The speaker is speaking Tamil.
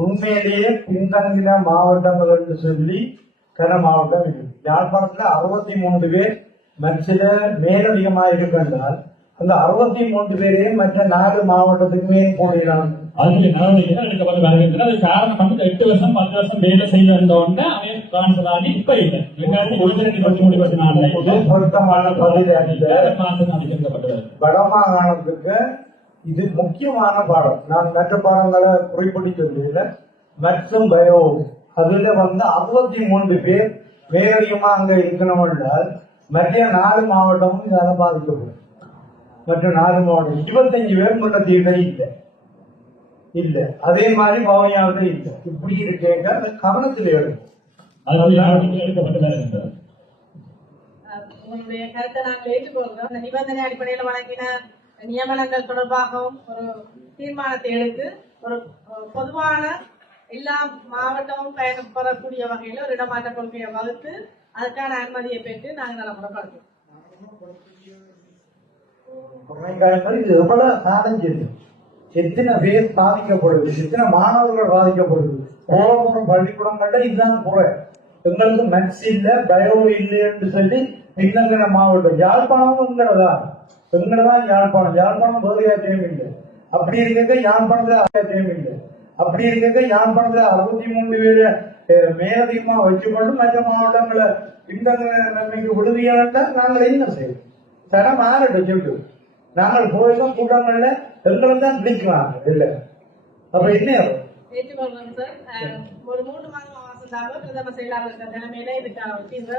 உண்மையிலேயே பின்தங்கின மாவட்டங்கள் என்று சொல்லி கன மாவட்டம் இருக்கு யாழ்ப்பாணத்துல அறுபத்தி மூன்று பேர் மற்ற மேலதிகமா இருக்கின்றால் அந்த அறுபத்தி மூன்று பேரையும் மற்ற நாலு மாவட்டத்துக்கு மேல் போடலாம் அதுக்கு நடவடிக்கைகள் எடுக்கப்பட்டு வருகின்றன அது காரணம் வந்து எட்டு வருஷம் பத்து வருஷம் வேலை செய்து வந்தோடனே அவன் டிரான்ஸ்பர் ஆகி இப்ப இல்லை. ரெண்டாயிரத்தி இருபத்தி இருபத்தி மூணு இருபத்தி நாலுல இது பொருத்தமான வருது வடமாகாணத்துக்கு இது முக்கியமான பாடம். நான் மற்ற பாடங்களை குறிப்பிட்டு சொல்லல. மற்றும் பயோ அதுல வந்து அறுபத்தி மூன்று பேர் மேலதிகமா அங்க இருக்கணும் என்றால் மற்ற நாலு மாவட்டமும் இதால பாதிக்கப்படும். மற்ற நாலு மாவட்டம் இருபத்தஞ்சு பேர் முன்னத்தீவிர இல்லை. இல்ல. அதே மாதிரி பவனியாவது இல்லை. இப்படி இருக்கேங்க. கவனத்தில் எடுக்கும் உங்களுடைய கருத்தை நாங்கள் ஏற்றுக்கொள்கிறோம். நிபந்தனை அடிப்படையில் வழங்கின நியமனங்கள் தொடர்பாகவும் ஒரு தீர்மானத்தை எடுத்து ஒரு பொதுவான எல்லா மாவட்டமும் பயணப்படக்கூடிய வகையில் ஒரு இடமாற்ற கொள்கையை வகுத்து அதுக்கான அனுமதியை பெற்று நாங்கள் நடைமுறைப்படுத்துவோம் குறைகாலங்கள் இது எவ்வளவு காலம் செய்யும் எத்தனை பேர் பாதிக்கப்படுது எத்தனை மாணவர்கள் பாதிக்கப்படுது கோலபுரம் பள்ளிக்கூடங்கள்ல இதுதான் குறை எங்களுக்கு மேக்ஸ் இல்ல பயோ இல்லை என்று சொல்லி பின்னங்கன மாவட்டம். யாழ்ப்பாணம் எங்களதான். எங்களதான் யாழ்ப்பாணம் யாழ்ப்பாணம் வேறு யாத்திரையும் இல்லை அப்படி இருக்கிறத யாழ்ப்பாணத்துல யாத்திரையும் இல்லை அப்படி இருக்கிறத யாழ்ப்பாணத்துல அறுபத்தி மூணு பேரு மேலதிகமா வச்சுக்கொண்டு மற்ற மாவட்டங்களை பின்னங்கன நன்மைக்கு விடுதியாக நாங்கள் என்ன செய்வோம் தரம் மாறட்டும் சொல்லு நாங்கள் போயிருக்கோம் கூட்டங்கள்ல எங்களை தான் பிடிக்குவாங்க இல்ல அப்ப என்ன ஆகும்? ஏற்றுக்கொள்கிறோம் சார் ஒரு மூன்று மாதம் பிரதம செயலாளர் தலைமையில தீர்வை